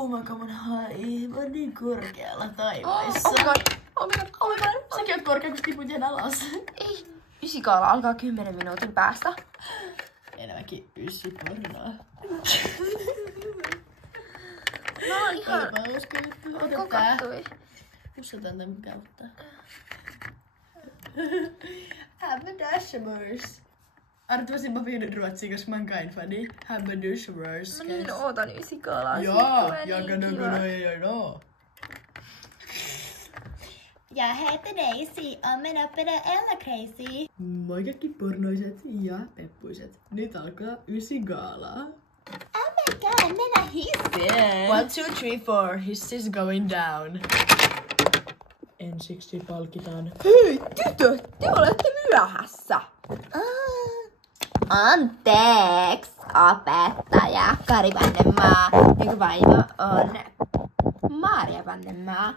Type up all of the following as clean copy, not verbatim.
Kuumakamon aivan niin korkealla taivaissa. Oh my god. Säkin oot korkea, kun tiput jään alas. Ei. Ysikaala alkaa 10 minuutin päästä. Enemmänkin ysipornoa. Mä oon ihan... Mä uskon, että ota tää. Kokattui. Pussataan tämän kautta. Have a dashmers. Arvattavasti mä pidin ruotsia, koska mä oon kain fani. Have a dashmers. Mä niin ootan ysikaalaa. Jag no. Jag heter Daisy och min uppera Ella Crazy. Moi kaikki pornoiset ja peppuiset. Nyt alkaa ysigaalaa. Oh my god, mennä hissiin. 1, 2, 3, 4. Hissis going down. Ensiksi palkitaan. Hei tytöt, te olette myöhässä. Anteeksi, opettaja Kari Vannemaa. Niin vaimo on Maria Vannemaa.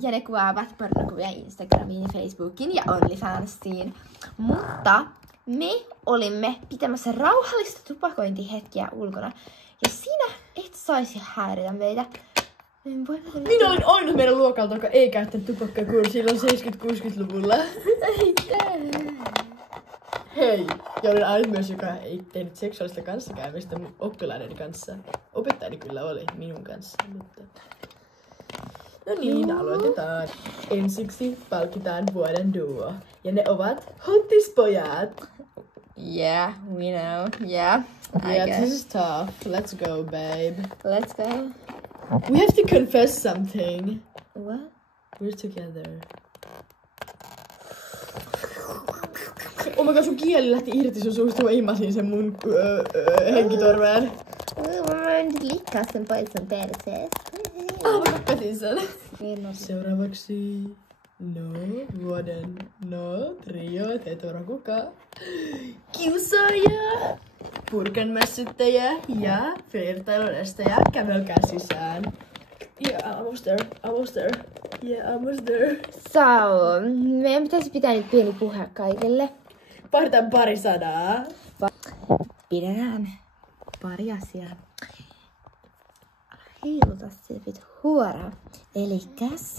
Ja ne kuvaavat pornokuvia Instagramiin, Facebookiin ja OnlyFansiin. Mutta me olimme pitämässä rauhallista tupakointihetkiä ulkona. Ja sinä et saisi häiritä meitä. Minä olin ainoa meidän luokalta, joka ei käyttänyt tupakkaa kuin silloin 70-60-luvulla. Hei! Ja olin ainoa myös, joka ei tehnyt seksuaalista kanssakäymistä oppilaiden kanssa. Opettajani kyllä oli minun kanssa, mutta... No niin, aloitetaan. Ensiksi palkitaan vuoden duo. Ja ne ovat hottispojat. Yeah, we know. Yeah, This is tough. Let's go, babe. Let's go. We have to confess something. What? We're together. Oh my god, sun kieli lähti irti sun suusta, kun imasin sen mun henkitorveen. Mä nyt likkaa sen pois sun perseestä. Mä katkasin sen. Seuraavaksi vuoden trio, et ora kuka. Kiusaaja, purkanmässyttäjä ja vertailun estäjä. Kävelkää sisään. Yeah, almost there. Yeah, almost there. So, meidän pitäisi pitää nyt pieni puhe kaikille. Vaihdetaan pari sanaa. Pidetään pari asiaa. Heiluta silpit huora. Elikäs